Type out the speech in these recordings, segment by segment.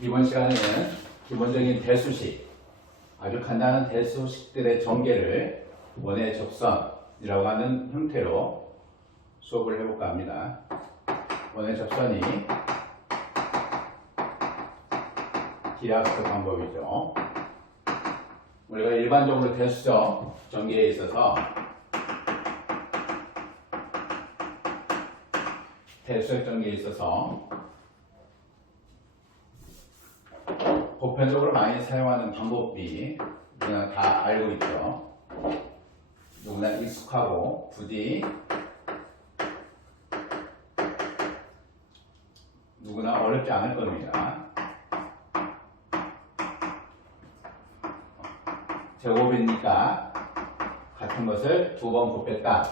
이번 시간에는 기본적인 대수식, 아주 간단한 대수식들의 전개를 원의 접선이라고 하는 형태로 수업을 해볼까 합니다. 원의 접선이 기하학습 방법이죠. 우리가 일반적으로 대수적 전개에 있어서 보편적으로 많이 사용하는 방법이 누구나 다 알고 있죠. 누구나 익숙하고 부디 누구나 어렵지 않을 겁니다. 제곱이니까 같은 것을 두 번 곱했다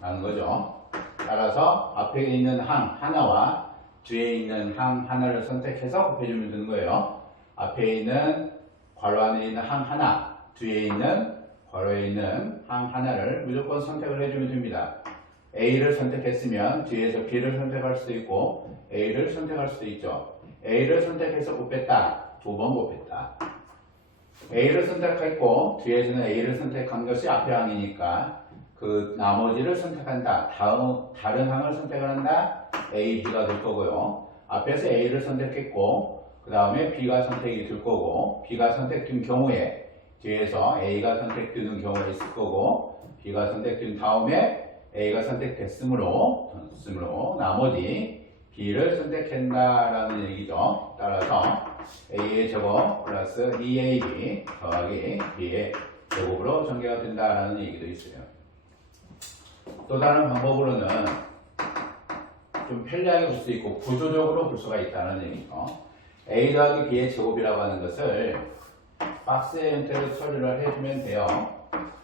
라는 거죠. 따라서 앞에 있는 항 하나와 뒤에 있는 항 하나를 선택해서 곱해주면 되는 거예요. 앞에 있는 괄호 안에 있는 항 하나, 뒤에 있는 괄호에 있는 항 하나를 무조건 선택을 해주면 됩니다. A를 선택했으면 뒤에서 B를 선택할 수도 있고 A를 선택할 수도 있죠. A를 선택해서 곱했다, 두 번 곱했다. A를 선택했고 뒤에서는 A를 선택한 것이 앞에 항이니까 그 나머지를 선택한다. 다른 항을 선택을 한다. A, B가 될 거고요. 앞에서 A를 선택했고 그 다음에 B가 선택이 될 거고 B가 선택된 경우에 뒤에서 A가 선택되는 경우가 있을 거고 B가 선택된 다음에 A가 선택됐으므로 나머지 B를 선택한다라는 얘기죠. 따라서 A의 제곱 플러스 2AB 더하기 B의 제곱으로 전개가 된다라는 얘기도 있어요. 또 다른 방법으로는 좀 편리하게 볼 수 있고 구조적으로 볼 수가 있다는 얘기죠. A 더하기 B의 제곱이라고 하는 것을 박스의 형태로 처리를 해주면 돼요.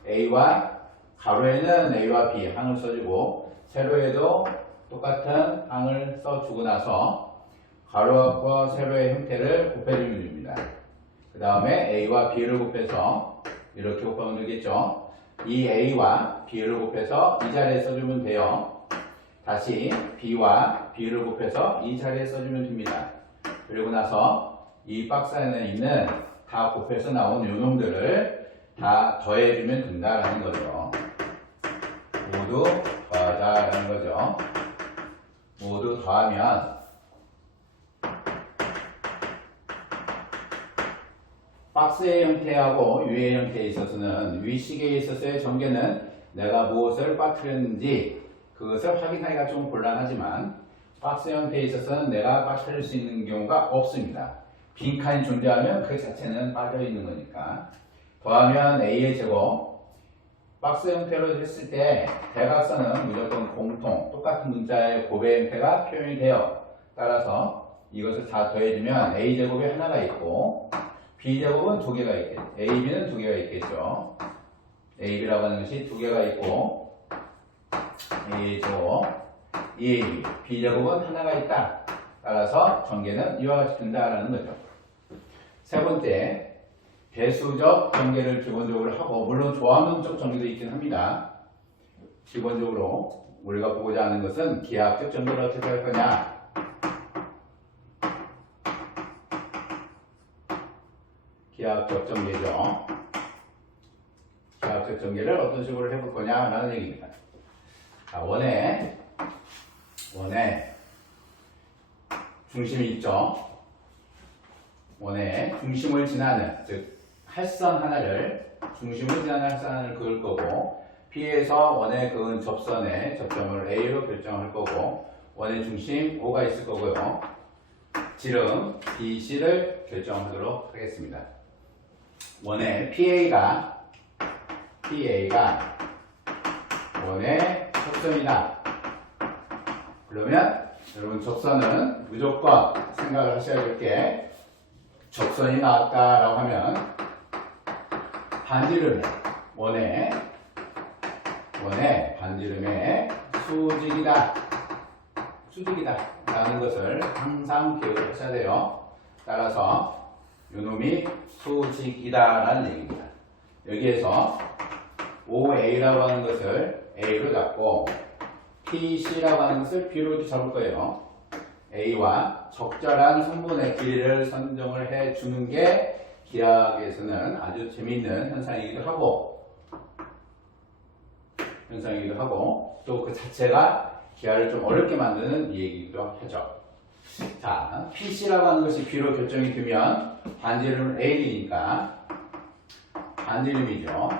A와 가로에는 A와 B 항을 써주고 세로에도 똑같은 항을 써주고 나서 가로와 세로의 형태를 곱해주면 됩니다. 그 다음에 A와 B를 곱해서 이렇게 곱하면 되겠죠. 이 A와 B를 곱해서 이 자리에 써주면 돼요. 다시 B와 B를 곱해서 이 자리에 써주면 됩니다. 그리고 나서 이 박스 안에 있는 다 곱해서 나온 요놈들을 다 더해주면 된다라는 거죠. 모두 더하자라는 거죠. 모두 더하면 박스의 형태하고 위의 형태에 있어서는 위식에 있어서의 전개는 내가 무엇을 빠뜨렸는지 그것을 확인하기가 좀 곤란하지만 박스 형태에 있어서는 내가 빠뜨릴 수 있는 경우가 없습니다. 빈칸이 존재하면 그 자체는 빠져있는 거니까. 더하면 A의 제곱 박스 형태로 했을 때 대각선은 무조건 공통 똑같은 문자의 곱의 형태가 표현이 돼요. 따라서 이것을 다 더해주면 A제곱이 하나가 있고 B제곱은 두 개가 있겠죠. AB는 두 개가 있겠죠. AB라고 하는 것이 두 개가 있고 A제곱, EAB, B제곱은 하나가 있다. 따라서 전개는 이와 같이 된다라는 거죠. 세 번째, 배수적 전개를 기본적으로 하고 물론 조합론적 전개도 있긴 합니다. 기본적으로 우리가 보고자 하는 것은 기하학적 전개를 어떻게 할 거냐. 기하학적 전개죠. 기하학적 전개를 어떤 식으로 해볼 거냐라는 얘기입니다. 자, 원의 중심이 있죠. 원의 중심을 지나는, 즉 할선 하나를 중심을 지나는 할선 하나를 그을 거고 P에서 원에 그은 접선의 접점을 A로 결정할 거고 원의 중심 O가 있을 거고요. 지름 BC를 결정하도록 하겠습니다. 원의 PA가 원의 접선이다. 그러면 여러분 접선은 무조건 생각을 하셔야 될 게 접선이 나왔다라고 하면 반지름의 원의 반지름의 수직이다 라는 것을 항상 기억을 하셔야 돼요. 따라서 요놈이 수직이다 라는 얘기입니다. 여기에서 OA라고 하는 것을 A로 잡고 PC라고 하는 것을 B로 잡을 거예요. A와 적절한 성분의 길이를 선정을 해 주는 게 기하학에서는 아주 재미있는 현상이기도 하고 또 그 자체가 기하를 좀 어렵게 만드는 얘기이기도 하죠. 자, PC라고 하는 것이 B로 결정이 되면 반지름은 AD니까 반지름이죠.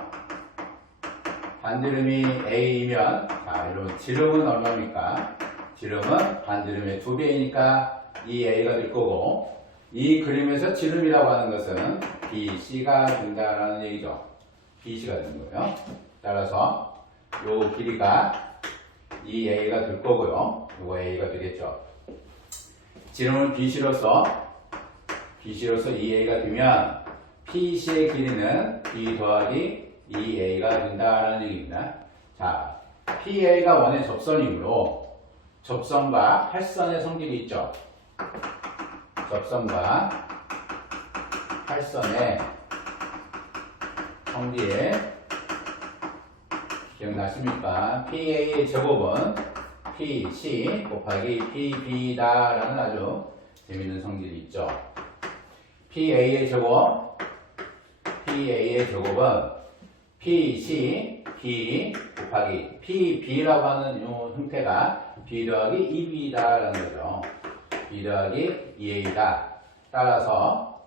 반지름이 A이면 자, 여러분 지름은 얼마입니까? 지름은 반지름의 2배이니까 이 A가 될 거고 이 그림에서 지름이라고 하는 것은 BC가 된다라는 얘기죠. BC가 되는 거예요. 따라서 요 길이가 이 A가 될 거고요. 요거 A가 되겠죠. 지름을 BC로서 이 A가 되면 PC의 길이는 B 더하기 2A가 된다라는 얘기입니다. 자, PA가 원의 접선이므로 접선과 할선의 성질이 있죠. 접선과 할선의 성질 기억나십니까? PA의 제곱은 PC 곱하기 PB다라는 아주 재밌는 성질이 있죠. PA의 제곱은 PC B 곱하기 PB라고 하는 이 형태가 B 더하기 2B다라는 거죠. B 더하기 2A다. 따라서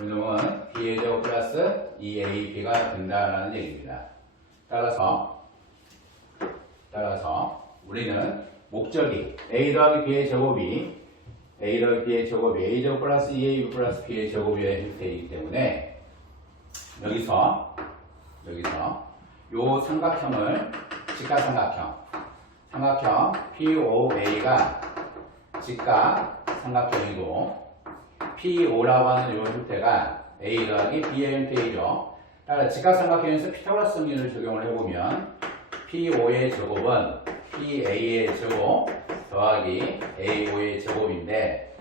이놈은 B의 제곱 플러스 2AB가 된다라는 얘기입니다. 따라서 우리는 목적이 A 더하기 B의 제곱이 A 제곱 플러스 2AB 플러스 B의 제곱의 형태이기 때문에 여기서 요 삼각형을 삼각형 POA가 직각 삼각형이고 PO라고 하는 요 형태가 A 더하기 B의 형태이죠. 따라 직각 삼각형에서 피타고라스 정리를 적용을 해보면 PO의 제곱은 PA의 제곱 더하기 AO의 제곱인데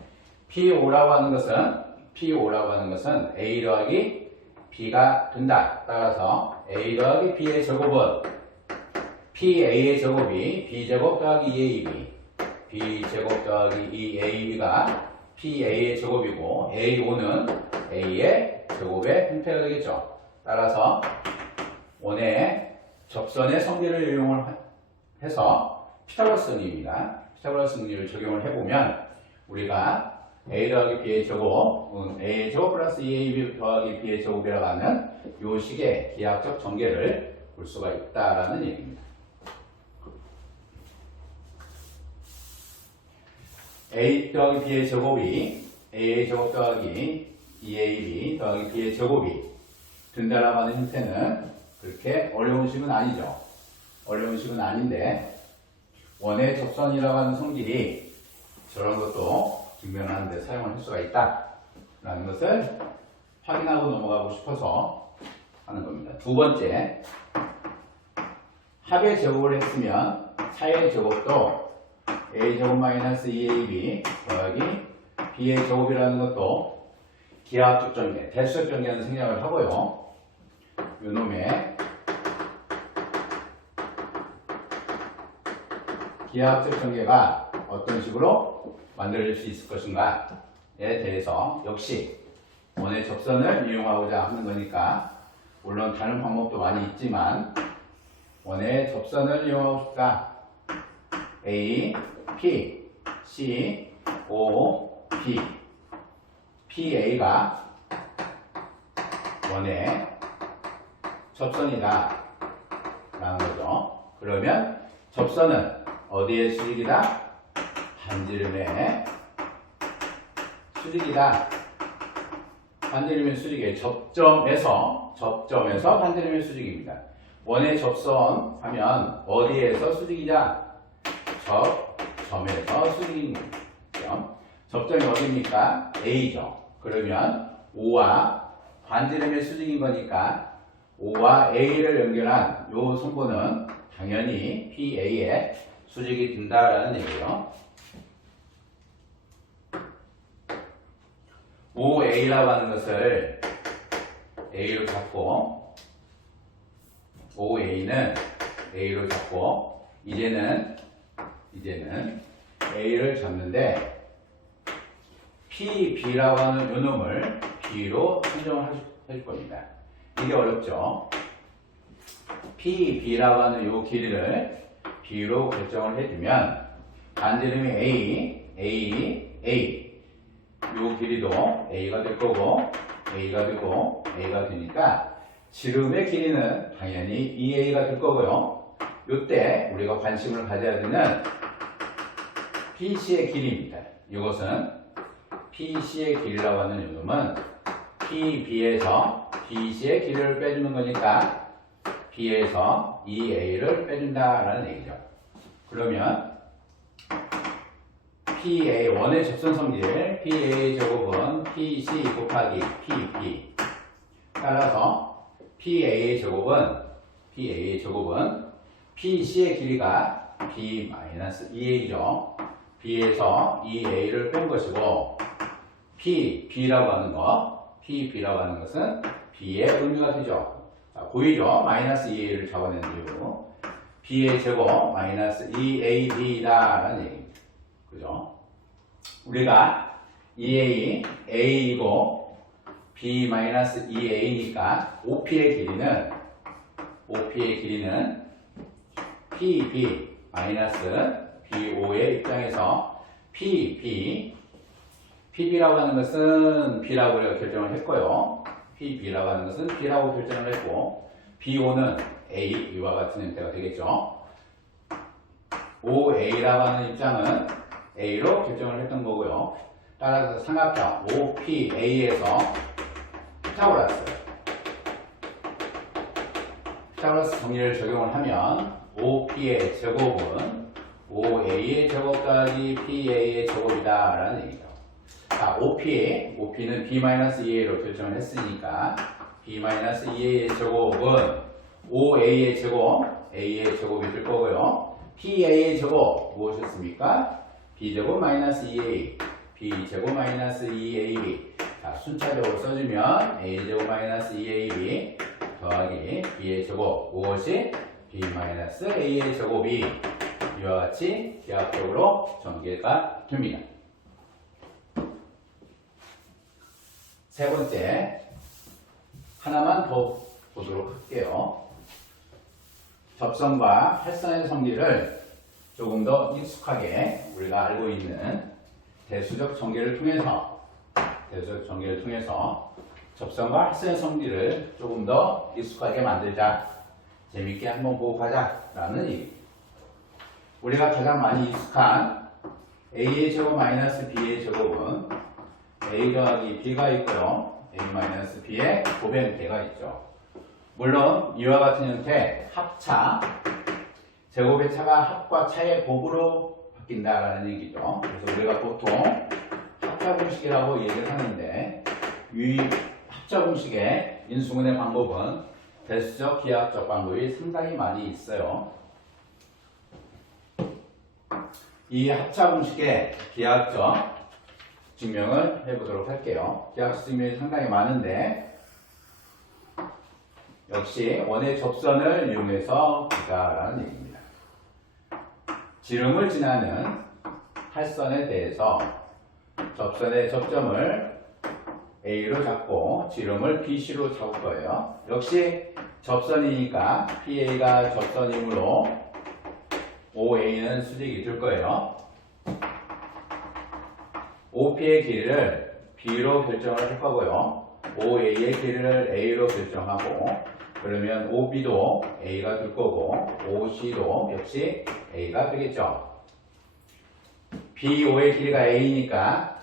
PO라고 하는 것은 A 더하기 B가 된다. 따라서 A 더하기 B의 제곱은 PA의 제곱이 B제곱 더하기 2AB B제곱 더하기 2AB가 PA의 제곱이고 AO는 A의 제곱의 형태가 되겠죠. 따라서 원의 접선의 성질을 이용을 해서 피타고라스 정리입니다. 피타고라스 정리를 적용을 해보면 우리가 A 더하기 B의 제곱, A의 제곱 플러스 2AB 더하기 B의 제곱이라고 하는 요 식의 기하학적 전개를 볼 수가 있다라는 얘기입니다. A 더하기 B의 제곱이 A의 제곱 더하기 2AB 더하기 B의 제곱이 된다라고 하는 형태는 그렇게 어려운 식은 아니죠. 어려운 식은 아닌데 원의 접선이라고 하는 성질이 저런 것도 증명하는 데 사용을 할 수가 있다 라는 것을 확인하고 넘어가고 싶어서 하는 겁니다. 두 번째, 합의 제곱을 했으면 차의 제곱도 A제곱 마이너스 2AB 더하기 B의 제곱이라는 것도 기하학적 전개, 대수적 전개는 생략을 하고요. 요놈의 기하학적 전개가 어떤 식으로 만들어질 수 있을 것인가에 대해서 역시 원의 접선을 이용하고자 하는 거니까 물론 다른 방법도 많이 있지만 원의 접선을 이용하고 싶다. A, P, C, O, B PA가 원의 접선이다 라는 거죠. 그러면 접선은 어디의 수직이다? 반지름의 수직이다. 반지름의 수직의 접점에서 반지름의 수직입니다. 원의 접선 하면 어디에서 수직이냐? 점에서 수직인 점. 접점이 어디입니까? A죠. 그러면 O와 반지름의 수직인 거니까 O와 A를 연결한 요 성분은 당연히 PA의 수직이 된다라는 얘기예요. OA라고 하는 것을 A로 잡고 OA는 A로 잡고 이제는 A를 잡는데 PB라고 하는 요놈을 B로 선정을 해줄 겁니다. 이게 어렵죠? PB라고 하는 요 길이를 B로 결정을 해주면 반지름이 A 요 길이도 A가 될 거고 A가 되고 A가 되니까 지름의 길이는 당연히 2A가 될 거고요. 요때 우리가 관심을 가져야 되는 PC의 길이입니다. 이것은 PC의 길이라고 하는 요놈은 PB에서 BC의 길이를 빼주는 거니까 B에서 2A를 빼준다라는 얘기죠. 그러면 PA1의 접선성질 PA의 제곱은 PC 곱하기 PB 따라서 PA의 제곱은 PC의 길이가 B-2A죠. B에서 2A를 뺀 것이고 PB라고 하는 것은 B의 의미가 되죠. 자, 보이죠? 마이너스 2A를 잡아낸 이유. B의 제곱 마이너스 2AB다라는 얘기입니다. 그죠? 우리가 2A, A이고 B-2A니까 OP의 길이는 PB-BO의 입장에서 PB라고 하는 것은 B라고 우리가 결정을 했고요. PB라고 하는 것은 B라고 결정을 했고 BO는 A, 이와 같은 형태가 되겠죠. OA라고 하는 입장은 A로 결정을 했던 거고요. 따라서 삼각형 OPA에서 피타고라스 정리를 적용을 하면 OP의 제곱은 OA의 제곱까지 PA의 제곱이다 라는 얘기죠. 자, OP는 B-2A로 결정을 했으니까 B-2A의 제곱은 OA의 제곱, A의 제곱이 될 거고요. PA의 제곱 무엇이었습니까? B제곱 마이너스 2A, B제곱 마이너스 2AB. 자, 순차적으로 써주면 A제곱 마이너스 2AB 더하기 B의 제곱, 무엇이? B-A의 제곱이 이와 같이 기하학적으로 전개가 됩니다. 세 번째, 하나만 더 보도록 할게요. 접선과 활선의 성질을 조금 더 익숙하게 우리가 알고 있는 대수적 전개를 통해서 접선과 활선의 성질을 조금 더 익숙하게 만들자, 재밌게 한번 보고 가자라는 얘기입니다. 우리가 가장 많이 익숙한 A의 제곱 마이너스 B의 제곱은 A 더하기 B가 있고요. A 마이너스 B의 곱의 형태가 있죠. 물론 이와 같은 형태 합차, 제곱의 차가 합과 차의 곱으로 바뀐다라는 얘기죠. 그래서 우리가 보통 합차 공식이라고 얘기를 하는데 이 합차 공식의 인수분해 방법은 대수적, 기하학적 방법이 상당히 많이 있어요. 이 합차 공식의 기하학적 증명을 해보도록 할게요. 기하학적 증명이 상당히 많은데 역시 원의 접선을 이용해서 보자라는 얘기입니다. 지름을 지나는 활선에 대해서 접선의 접점을 A로 잡고 지름을 BC로 잡을 거예요. 역시 접선이니까 PA가 접선이므로 OA는 수직이 될 거예요. OP의 길이를 B로 결정을 할 거고요. OA의 길이를 A로 결정하고 그러면 OB도 A가 될 거고 OC도 역시 A가 되겠죠. BO의 길이가 A니까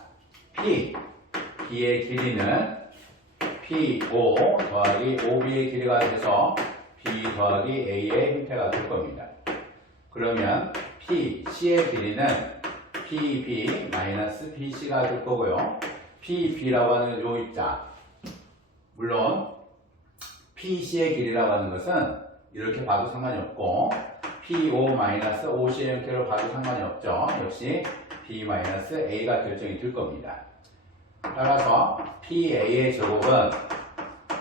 B의 길이는 PO 더하기 OB의 길이가 돼서 B 더하기 A의 형태가 될 겁니다. 그러면 PC의 길이는 PB-BC가 될 거고요. PB라고 하는 요 입자, 물론 PC의 길이라고 하는 것은 이렇게 봐도 상관이 없고 PO-OC의 형태로 봐도 상관이 없죠. 역시 B-A가 결정이 될 겁니다. 따라서 PA의 제곱은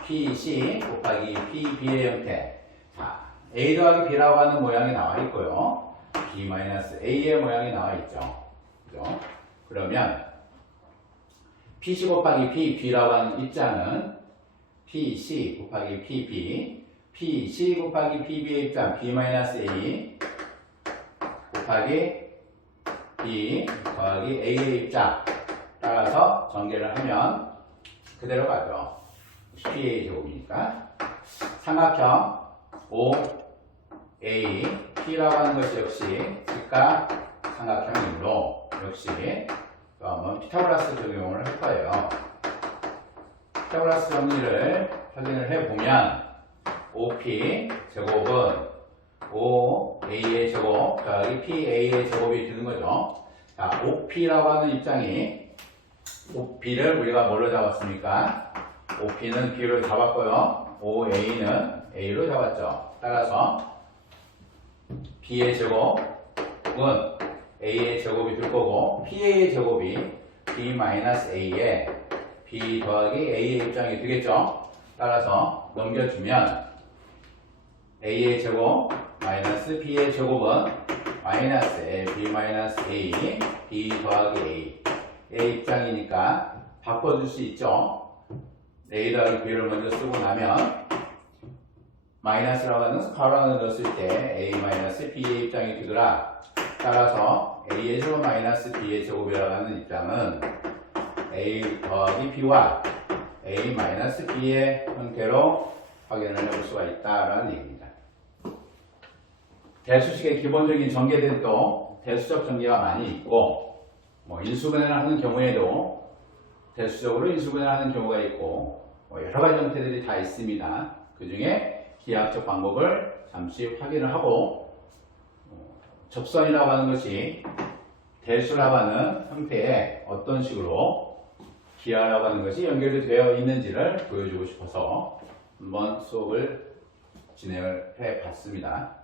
PC 곱하기 PB의 형태. 자, A 더하기 B라고 하는 모양이 나와 있고요. B-A의 모양이 나와 있죠. 그죠? 그러면 PC 곱하기 B라고 하는 입장은 PC 곱하기 PB, PC 곱하기 PB의 입장 B-A 곱하기 B 더하기 A의 입장 따라서 전개를 하면 그대로 가죠. PA 제곱이니까 삼각형 OA P라고 하는 것이 역시 직각 삼각형이므로 역시 또 한번 피타고라스 적용을 할 거예요. 피타고라스 정리를 확인을 해보면 OP 제곱은 OA의 제곱 더하기 PA의 제곱이 되는 거죠. 자, OP라고 하는 입장이 OP를 우리가 뭘로 잡았습니까? OP는 B로 잡았고요. OA는 A로 잡았죠. 따라서 B의 제곱은 A의 제곱이 될 거고 PA의 제곱이 B-A에 B 더하기 A의 입장이 되겠죠. 따라서 넘겨주면 A의 제곱 마이너스 B의 제곱은 마이너스 B-A B 더하기 A A 입장이니까 바꿔줄 수 있죠. A 더하기 B를 먼저 쓰고 나면 마이너스라고 하는 가로를 넣었을 때 A 마이너스 B의 입장이 되더라. 따라서 A의 제곱 마이너스 B의 제곱이라고 하는 입장은 A 더하기 B와 A 마이너스 B의 형태로 확인을 해볼 수가 있다라는 얘기입니다. 대수식의 기본적인 전개들도 대수적 전개가 많이 있고 인수분해를 하는 경우에도 대수적으로 인수분해를 하는 경우가 있고 여러 가지 형태들이 다 있습니다. 그 중에 기하학적 방법을 잠시 확인을 하고 접선이라고 하는 것이 대수라고 하는 형태에 어떤 식으로 기하라고 하는 것이 연결이 되어 있는지를 보여주고 싶어서 한번 수업을 진행을 해 봤습니다.